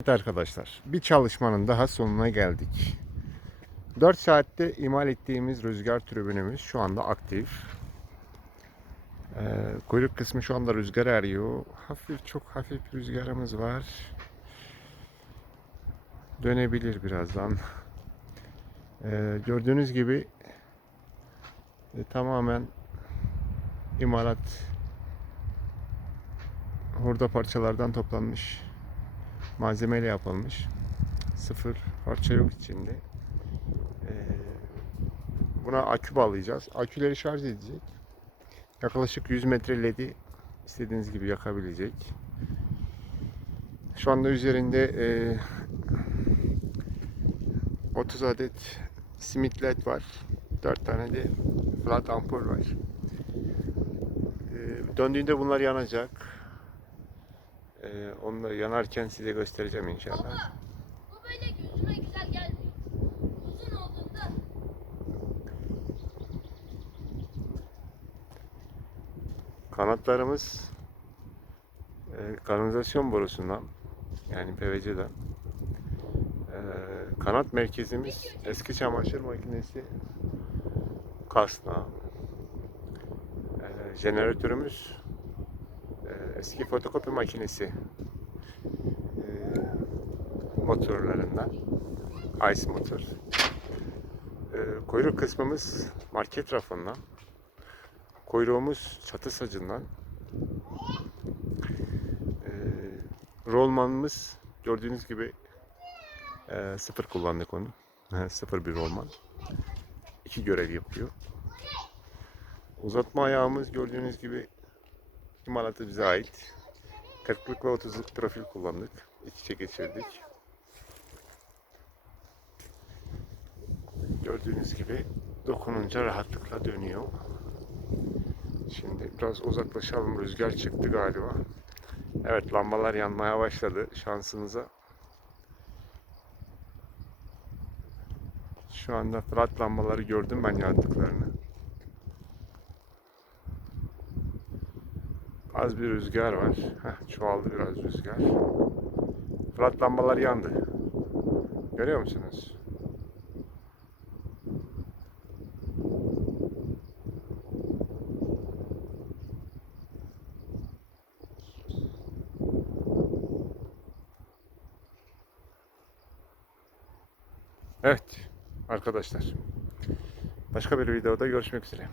Evet arkadaşlar, bir çalışmanın daha sonuna geldik. 4 saatte imal ettiğimiz rüzgar türbünümüz şu anda aktif. Ee, kuyruk kısmı şu anda rüzgar eriyor. Hafif, çok hafif rüzgarımız var. Dönebilir birazdan. Ee, gördüğünüz gibi e, tamamen imalat hurda parçalardan toplanmış malzemeyle yapılmış. Sıfır parça yok içinde. Ee, buna akü bağlayacağız. Aküleri şarj edecek. Yaklaşık 100 metre ledi istediğiniz gibi yakabilecek. Şu anda üzerinde e, 30 adet simit led var. 4 tane de flat ampul var. Ee, döndüğünde bunlar yanacak. Ee, onları yanarken size göstereceğim inşallah. Baba bu böyle gözüme güzel gelmiyor. Uzun olduğunda Kanatlarımız e, kanalizasyon borusundan yani PVC'den. E, kanat merkezimiz eski çamaşır makinesi kasna. E, jeneratörümüz eski fotokopi makinesi e, motorlarından. Ice motor. E, kuyruk kısmımız market rafından. Kuyruğumuz çatı sacından. Ee, rolmanımız gördüğünüz gibi e, sıfır kullandık onu. Sıfır bir rolman. İki görev yapıyor. Uzatma ayağımız gördüğünüz gibi imalatı bize ait. 40'lık ve 30'luk profil kullandık. İç içe geçirdik. Gördüğünüz gibi dokununca rahatlıkla dönüyor. Şimdi biraz uzaklaşalım. Rüzgar çıktı galiba. Evet lambalar yanmaya başladı şansınıza. Şu anda flat lambaları gördüm ben yandıklarını. Az bir rüzgar var. Heh, çoğaldı biraz rüzgar. Flat lambalar yandı. Görüyor musunuz? Evet arkadaşlar. Başka bir videoda görüşmek üzere.